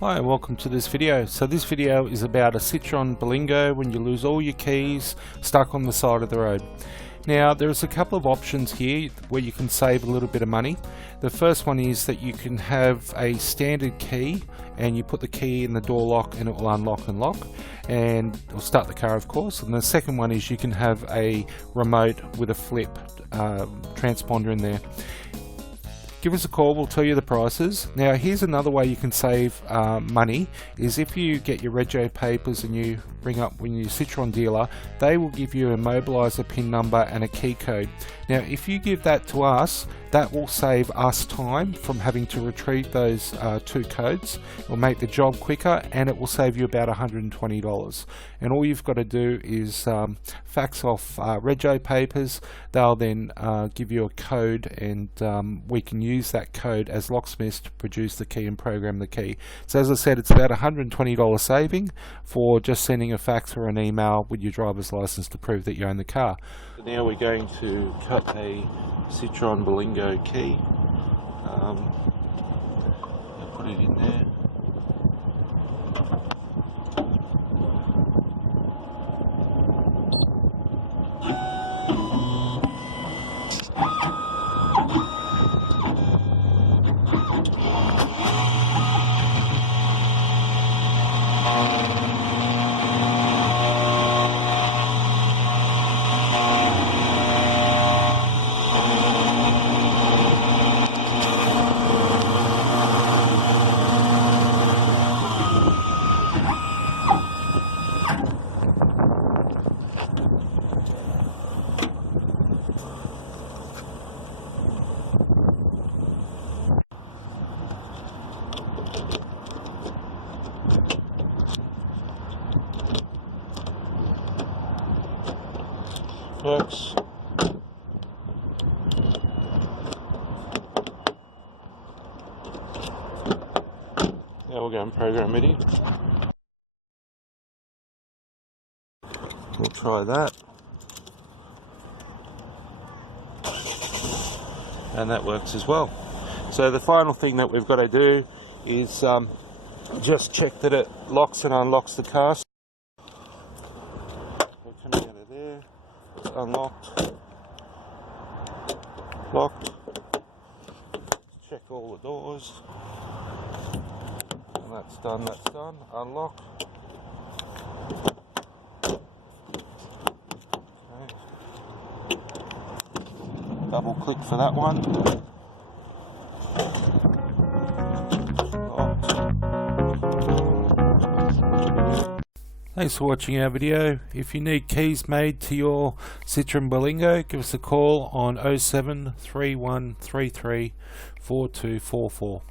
Hi and welcome to this video. So this video is about a Citroen Berlingo when you lose all your keys stuck on the side of the road. Now there's a couple of options here where you can save a little bit of money. The first one is that you can have a standard key and you put the key in the door lock and it will unlock and lock, and it'll start the car of course. And the second one is you can have a remote with a flip transponder in there. Give us a call, we'll tell you the prices. Now here's another way you can save money, is if you get your rego papers and you bring up when you're Citroen dealer, they will give you a mobiliser PIN number and a key code. Now if you give that to us, that will save us time from having to retrieve those two codes. It will make the job quicker and it will save you about $120. And all you've got to do is fax off rego papers. They'll then give you a code, and we can use that code as locksmiths to produce the key and program the key. So as I said, it's about $120 saving for just sending a fax or an email with your driver's license to prove that you own the car. So now we're going to cut a Citroen Berlingo key. I'll put it in there. Works. Now we'll go and program it in. We'll try that. And that works as well. So the final thing that we've got to do is just check that it locks and unlocks the car. We're coming out of there. It's unlocked, locked. Check all the doors. And that's done, unlock. Okay. Double click for that one. Thanks for watching our video. If you need keys made to your Citroen Berlingo, give us a call on 07 3133 4244.